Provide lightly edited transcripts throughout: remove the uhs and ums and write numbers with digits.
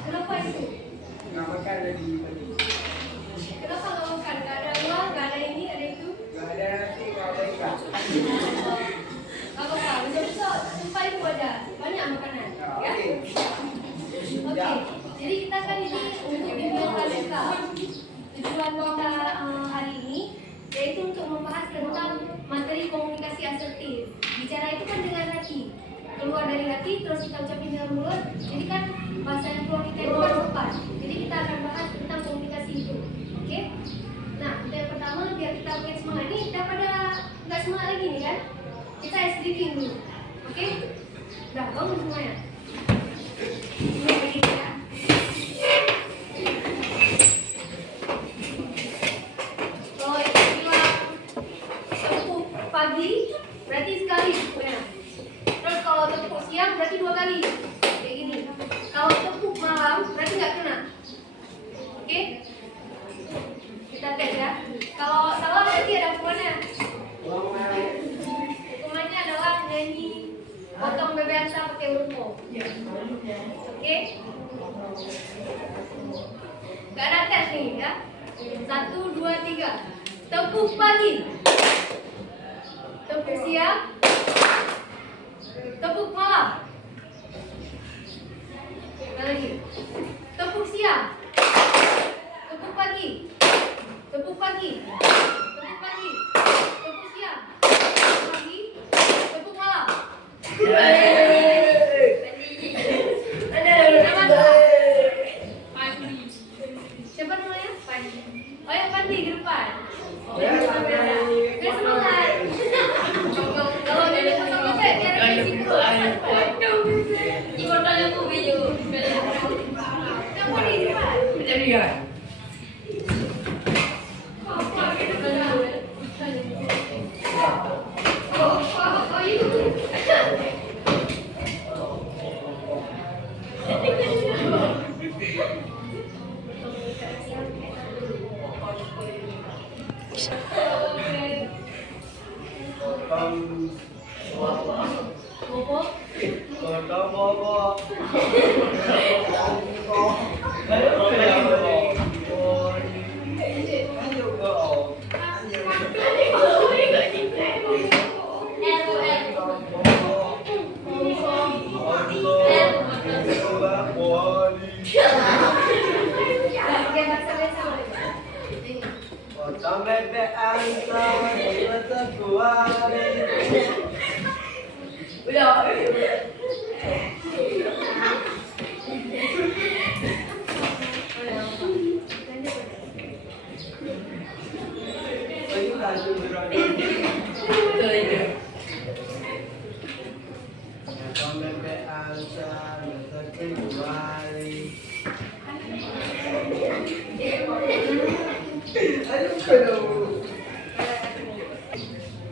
Kenapa itu? Nggak makan dari pagi. Kenapa nggak makan? Nggak ada uang, nggak ada ini, ada itu? Nggak ada nasi, nggak ada ikan. Nggak apa-apa, besok-besok sumpah ibu ada banyak makanan, ya? Oke, jadi kita kan ini untuk video KBK. Tujuan kita hari ini yaitu untuk membahas tentang materi komunikasi asertif. Bicara itu kan dengan hati, keluar dari hati terus kita ucapin dengan mulut. Jadi kan bahasa yang keluar kita itu kan sopan. Jadi kita akan bahas tentang komunikasi itu. Oke? Nah, yang pertama biar kita makin semangat nih daripada nggak semangat lagi nih kan? Kita ice breathing dulu. Oke? Udah, bangun semuanya. Ini begini ya. Kalau itu bilang tepuk pagi berarti sekali. Ya. Terus kalau tepuk siang berarti 2 kali. Kayak gini. Kalau tepuk malam berarti nggak kena. Oke? Kita tes ya. Kalau salah berarti ada hukumannya. Hukumannya adalah nyanyi potong bebeasa pakai urut. Oke? Gak ada tes nih ya. 1, 2, 3. Tepuk pagi. Tepuk siang. Tepuk malam. Lagi. Tepuk siang. Tepuk pagi. Tepuk pagi. Tepuk pagi. Tepuk siang. Tepuk pagi. Tepuk malam. Siapa namanya? Pandi. Oh yang Pandi di depan. Biar semangat. Kalau dari foto-foto biar isi perut. Siapa di depan? Oh itu.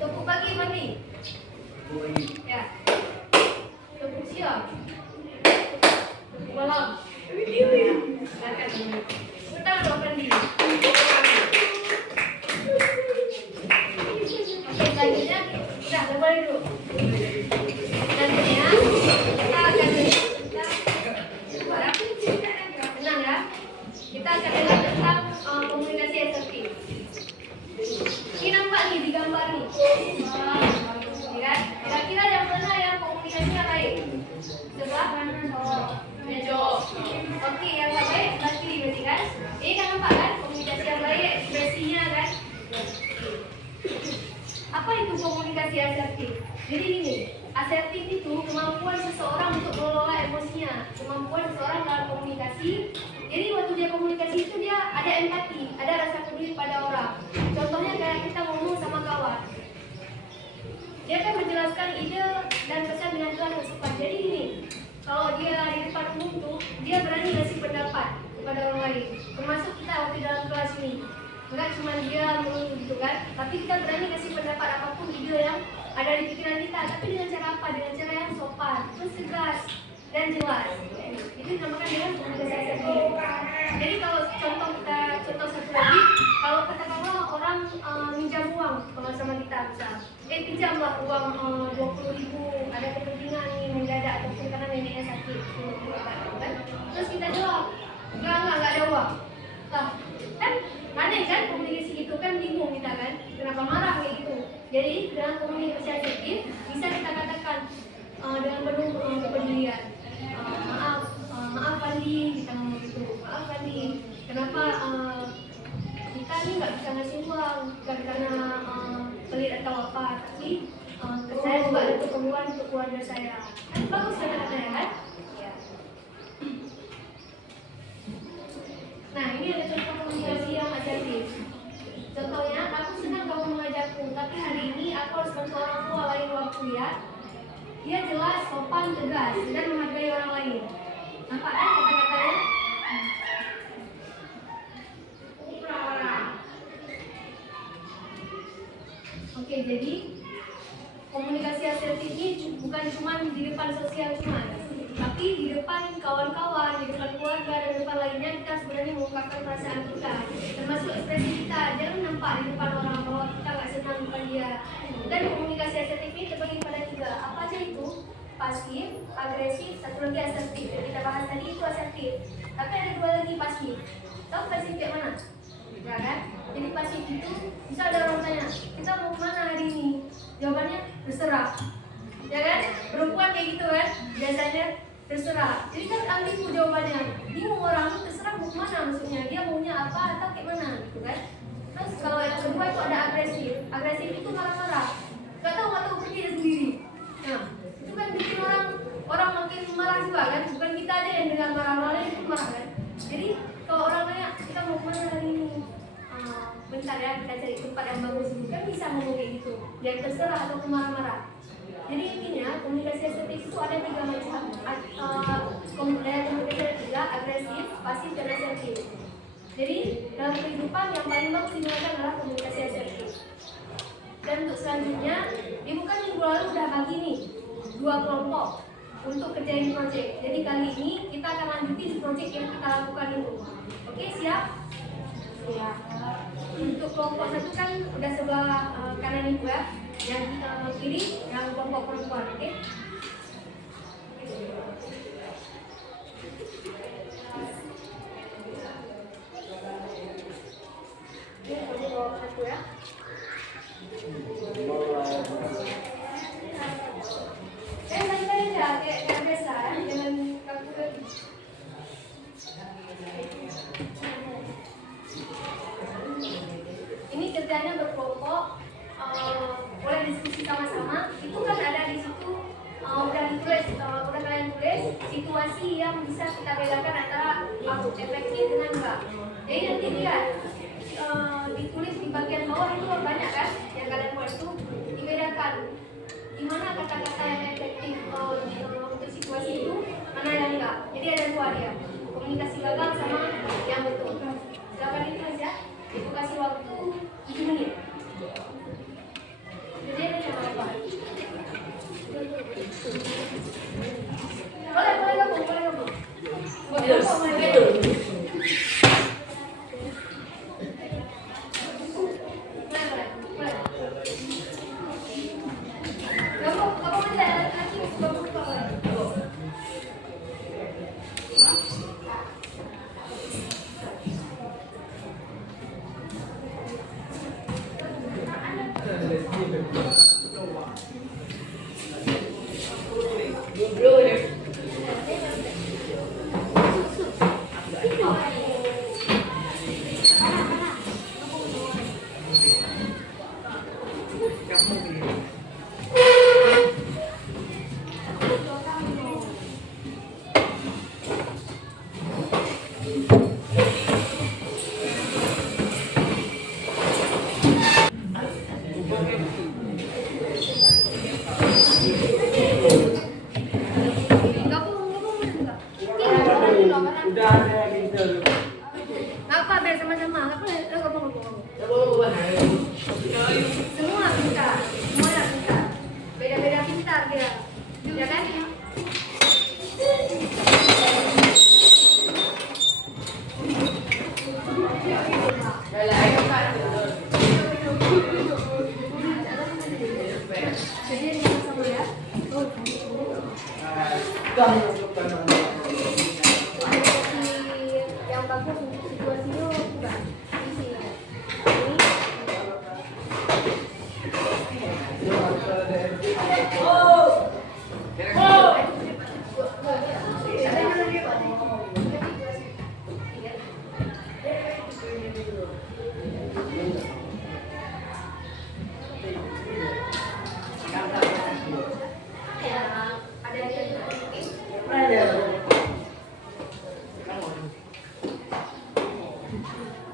Tepuk pagi, Pandi. Ya. Tepuk siang. Tepuk malam. Silakan. Betul dong, Pandi. Oke, selanjutnya udah kembali dulu. Selanjutnya kita akan tenang ya. Kita akan dengar tentang komunikasi asertif. Ini nampak nih di gambar nih. Ya, kira-kira yang mana yang komunikasinya baik? Sebelah kanan bawah. Oke, yang nggak baik sebelah kiri berarti kan? Ini kan nampak kan komunikasi yang baik ekspresinya kan? Apa itu komunikasi asertif? Jadi ini, asertif itu kemampuan seseorang untuk mengelola emosinya, kemampuan seseorang dalam komunikasi. Jadi waktu dia komunikasi itu dia ada empati, ada rasa peduli pada orang. Contohnya kayak kita ngomong sama kawan, dia kan menjelaskan ide dan pesan dengan jelas dan sopan. Jadi ini, kalau dia di depan umum tuh, dia berani ngasih pendapat kepada orang lain. lain. Termasuk kita waktu dalam kelas ini. Enggak cuma dia mengeluh gitu kan, tapi kita berani kasih pendapat apapun ide yang ada di pikiran kita. Tapi dengan cara apa? Dengan cara yang sopan, terus tegas dan jelas. Itu dinamakan dengan komunikasi asertif. Jadi kalau contoh satu lagi, kalau katakanlah orang minjam uang sama kita misal, pinjamlah uang 20.000, ada kepentingan nih mendadak ataupun karena neneknya sakit, kan? Terus kita jawab, enggak ada uang. Lah, kan aneh kan komunikasi itu kan bingung kita kan, kenapa marah kayak gitu. Jadi dengan komunikasi asertif bisa kita katakan dengan penuh kepedulian, maaf Andi, kita ngomong gitu, maaf Andi, kenapa kita ini nggak bisa ngasih uang bukan karena pelit atau apa, tapi saya juga ada keperluan untuk keluarga saya. Kan bagus kata-katanya kan? Ya. Nah, ini ada contoh komunikasi yang asertif. Contohnya, aku senang kamu mengajakku, tapi hari ini aku harus bantu orang tua lain waktu ya. Dia jelas, sopan, tegas, dan menghargai orang lain. Nampak kan kata-katanya? Oke, jadi komunikasi asertif ini bukan cuma di depan sosial cuman, tapi di depan kawan-kawan, di depan keluarga, dan di depan lainnya kita sebenarnya mengungkapkan perasaan kita, termasuk ekspresi kita. Jangan nampak di depan orang bahwa kita nggak senang depan dia. Dan komunikasi asertif ini terbagi pada 3. Apa aja itu? Pasif, agresif, satu lagi asertif. Yang kita bahas tadi itu asertif. Tapi ada 2 lagi pasif. Tahu pasif kayak mana? Ya kan? Jadi pasif itu bisa ada orang tanya, kita mau kemana hari ini? Jawabannya terserah. Ya kan? Perempuan kayak gitu kan? Biasanya terserah. Jadi kan ambigu jawabannya. Bingung orang itu terserah mau kemana maksudnya. Dia maunya apa atau kayak mana gitu kan? Terus kalau yang kedua itu ada agresif. Agresif itu marah-marah. Gak tahu pergi dia sendiri. Nah, itu kan bikin orang makin marah juga kan? Bukan kita aja yang dengan marah-marah itu marah kan? Jadi kalau orang tanya kita mau kemana hari ini? Bentar ya, kita cari tempat yang bagus dulu. Kan bisa ngomong kayak gitu. Yang terserah atau marah-marah. Jadi intinya komunikasi asertif itu ada 3 macam. Komunikasi ada 3, agresif, pasif, dan asertif. Jadi dalam kehidupan yang paling bagus digunakan adalah komunikasi asertif. Dan untuk selanjutnya, ibu kan minggu lalu udah bagi nih 2 kelompok untuk kerjain proyek. Jadi kali ini kita akan lanjutin proyek yang kita lakukan itu. Oke, siap? Siap. Untuk kelompok 1 kan udah sebelah kanan ibu ya. Yang kiri yang kelompok perempuan, oke? Ini kelompok 1 ya. Santai aja, kayak biasa, jangan kaku lagi. Ini kerjanya berkelompok, boleh diskusi sama-sama. Itu kan ada di situ, udah ditulis, udah kalian tulis situasi yang bisa kita bedakan antara efektif dengan enggak. Jadi nanti lihat ditulis di bagian bawah itu banyak kan yang kalian buat itu dibedakan gimana kata-kata yang efektif untuk situasi itu, mana yang enggak. Jadi ada 2 dia, komunikasi gagal sama yang betul. Silakan ditulis ya. Ibu kasih waktu 7 menit. Jadi ada yang apa? Boleh gabung. Boleh gabung. apa biar sama-sama. Apa lo ngomong. Semua pintar, semua pintar. Beda-beda pintar dia, ya kan? Jadi ini sama ya. Yang bagus untuk situasinya bukan di sini.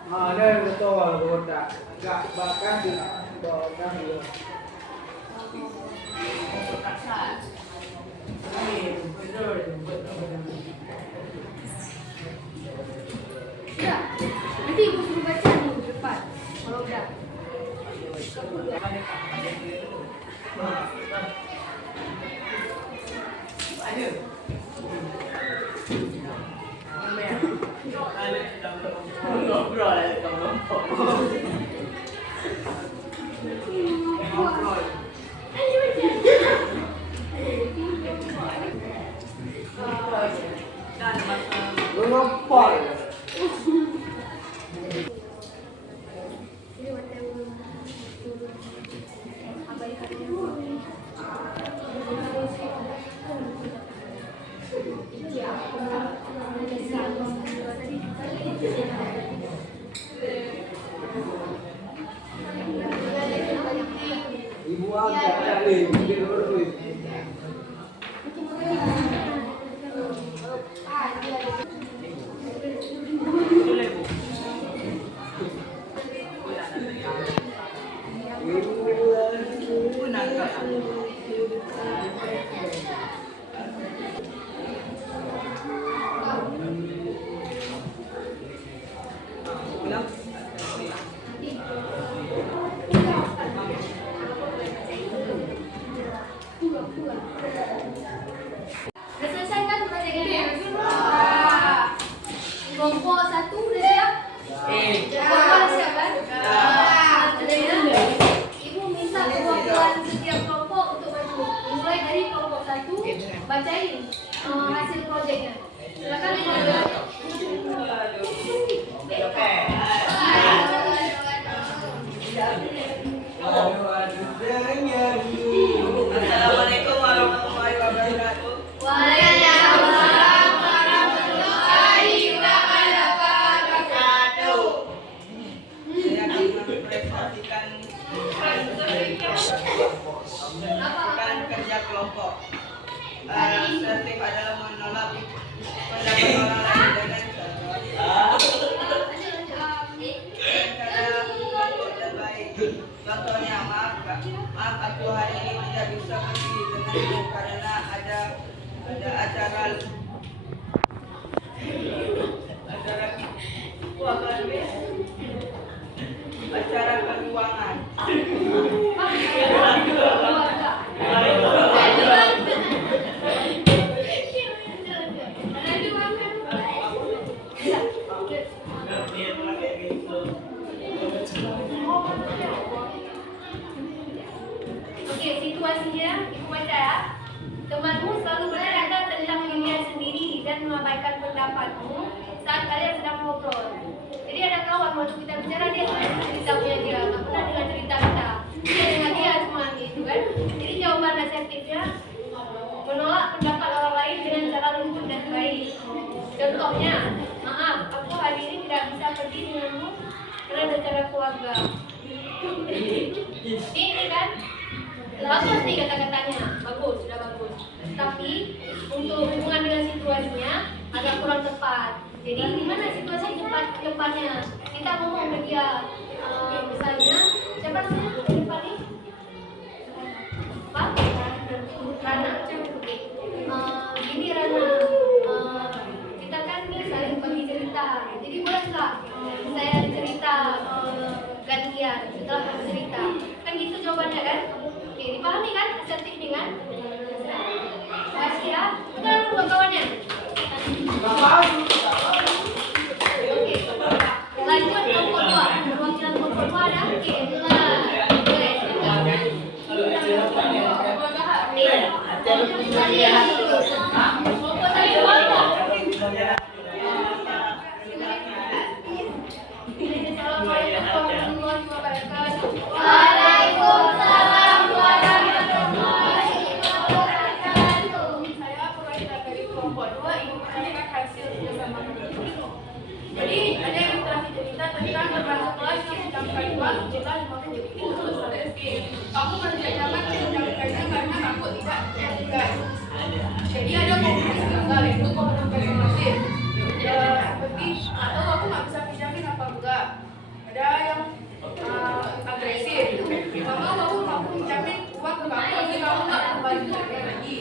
Ada betul, roda. Enggak bahkan di bawah dulu. Ya, nanti ibu suruh baca nih di depan. Kalau udah. Ngompol. Ibu angkat kali, mungkin urus. Udah selesai kan pelajarannya? Kelompok 1 udah siap? Kelompok siap kan? Ya. Ibu minta kemampuan setiap kelompok untuk maju. Mulai dari kelompok 1 bacain hasil proyeknya. Silakan Assalamualaikum warahmatullahi wabarakatuh. Waalaikumsalam warahmatullahi wabarakatuh. Saya akan mempresentasikan kerja kelompok. Tertib adalah menolak pendapat orang lain dengan cara dan baik. Contohnya, maaf aku hari ini tidak bisa pergi denganmu karena ada acara keuangan. Oke, situasinya ibu baca ya. Temanmu selalu berkata tentang dirinya sendiri dan mengabaikan pendapatmu saat kalian sedang ngobrol. Jadi ada kawan waktu kita bicara dia cerita punya dia, nggak pernah dengar cerita kita. Dia dengar dia cuma gitu kan. Jadi jawaban asertifnya menolak pendapat orang lain dengan cara lembut dan baik. Contohnya, maaf, aku hari ini tidak bisa pergi denganmu karena ada acara keluarga. Ini kan bagus nih kata-katanya, bagus, sudah bagus. Tapi untuk hubungan dengan situasinya agak kurang tepat. Jadi di mana situasi tepatnya? Kita ngomong ke dia, misalnya siapa namanya di depan ini? Apa? Rana. Gini Rana, kita kan nih saling bagi cerita. Jadi boleh nggak Oke. Lanjut kelompok 2. Perwakilan kelompok 2 ada Kela. Waalaikumsalam warahmatullahi wabarakatuh. Saya perwakilan dari kelompok 2 ingin menyampaikan hasil kerjasama kami. Jadi ada yang telah dicerita tentang berbagai kelas yang mencapai 2 jika 5 menjadi itu selesai. Kamu tidak nyaman menyampaikannya karena kamu tidak terlibat. Jadi ada komunikasi gagal, itu komunikasi masif. Ya seperti atau aku nggak bisa pinjamin apa enggak. Ada yang agresif. Kamu pinjamin uang ke kamu, tapi kamu nggak kembalikan lagi.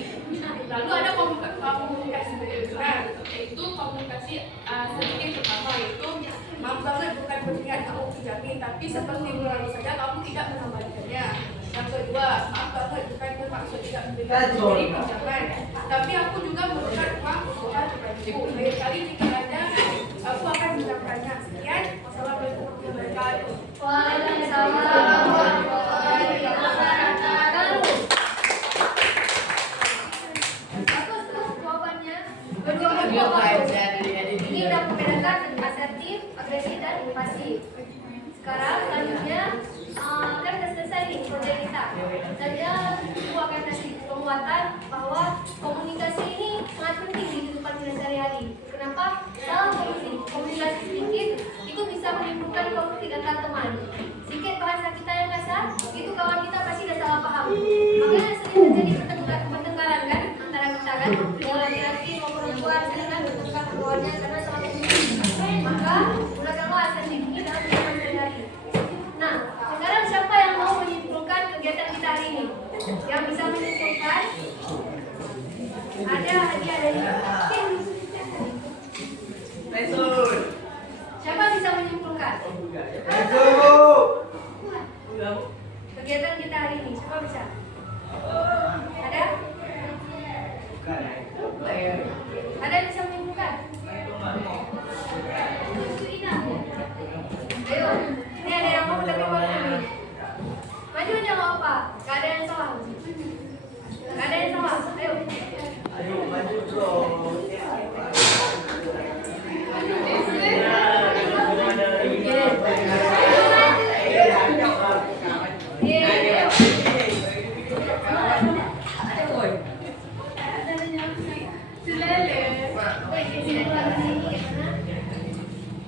Lalu ada komunikasi benar, yaitu komunikasi sedikit pertama, yaitu maaf banget bukan berniat kamu pinjamin, tapi seperti berlalu saja kamu tidak mengembalikannya. Yang kedua, maaf banget bukan bermaksud tidak memberikan pinjaman, tapi aku juga memberikan uang kebutuhan pribadiku. Lain kali jika ada, aku akan menyampaikannya. Sekian, wassalamualaikum warahmatullahi wabarakatuh. Waalaikumsalam warahmatullahi wabarakatuh. Bagus tuh jawabannya. Kedua-dua bagus. Ini udah membedakan asertif, agresif, dan pasif. Sekarang selanjutnya kan udah selesai nih proyek kita. Saya akan kasih penguatan bahwa komunikasi ini sangat penting di kehidupan kita sehari-hari. Kenapa? Salah komunikasi sedikit itu bisa menimbulkan konflik antar teman. Sedikit bahasa kita yang kasar, itu kawan kita pasti udah salah paham. Makanya sering terjadi pertengkaran kan antara kita kan, mau laki-laki mau perempuan, sering kan bertengkar keluarnya karena salah komunikasi. Maka gunakanlah asertif ini dalam kehidupan sehari-hari. Nah, sekarang siapa yang mau menyimpulkan kegiatan kita hari ini? Yang bisa menyimpulkan? Ada hadiah dari siapa bisa menyimpulkan? Kegiatan kita hari ini, siapa bisa? Ada? Ada yang bisa menyimpulkan? Ayo, ini ada yang mau tapi mau dulu. Maju aja nggak apa, nggak ada yang salah. Nggak ada yang salah, ayo.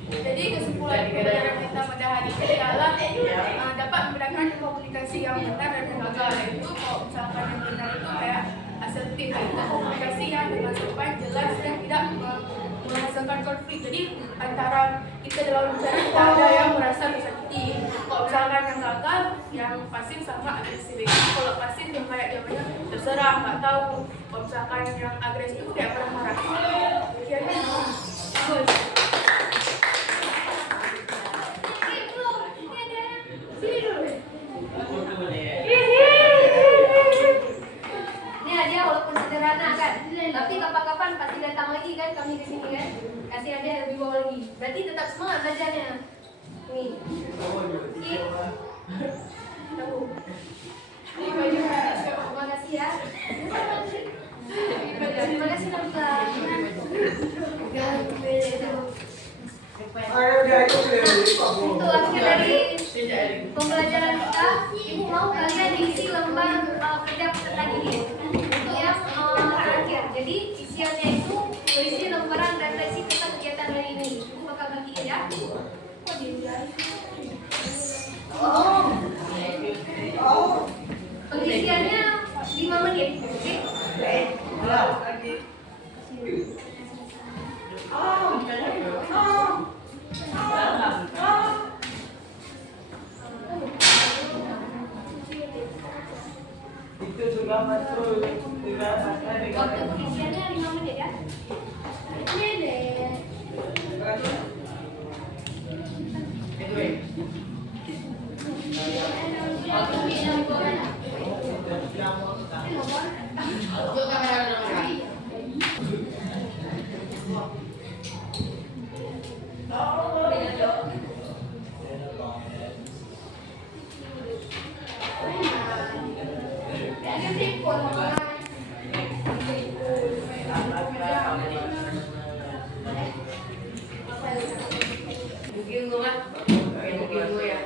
Jadi kesimpulan pembelajaran kita pada hari ini adalah dapat membedakan komunikasi yang benar dan yang gagal. Itu kalau misalkan yang benar itu kayak asertif, itu komunikasi yang dengan sopan, jelas dan tidak menghasilkan konflik. Jadi antara kita dalam bicara tidak ada yang merasa tersakiti. Kalau misalkan yang gagal, yang pasif sama agresif. Kalau pasif yang kayak jawabannya terserah, nggak tahu. Kalau misalkan yang agresif itu kayak pernah marah. Demikiannya bagus. Ini hadiah walaupun sederhana kan, tapi kapan-kapan pasti datang lagi kan kami ke sini kan, kasih hadiah yang lebih bawah lagi. Berarti tetap semangat belajarnya. Nih. Tahu. Terima kasih ya. Terima kasih Nafisa. Itu akhir dari pembelajaran kita. Ibu mau kalian isi lembar kerja peserta didik untuk yang terakhir. Jadi isiannya itu berisi lembaran refleksi tentang kegiatan hari ini. Ibu bakal bagiin ya. Kok diulang? Pengisiannya 5 menit. Oke? Itu juga betul. Waktu pengisiannya 5 menit ya. Iya deh. Bugil lu kan? Bugil gue ya.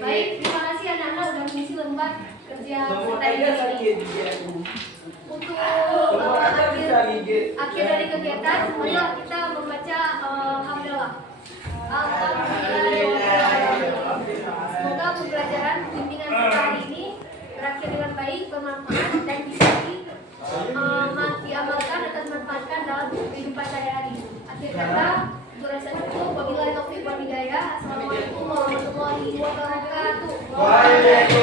Baik, terima kasih anak-anak sudah mengisi lembar kerja Aida kita sakit ini. dia. Untuk Bisa gigit. akhir dari kegiatan, marilah kita membaca hamdalah. Alhamdulillah. Semoga pembelajaran bimbingan kita hari ini berakhir dengan baik, bermanfaat dan bisa diamalkan atau dimanfaatkan dalam kehidupan sehari-hari. Akhir kata, untuk rasa cukup. Wabillahi taufiq wal hidayah. Assalamualaikum warahmatullahi wabarakatuh. Waalaikumsalam.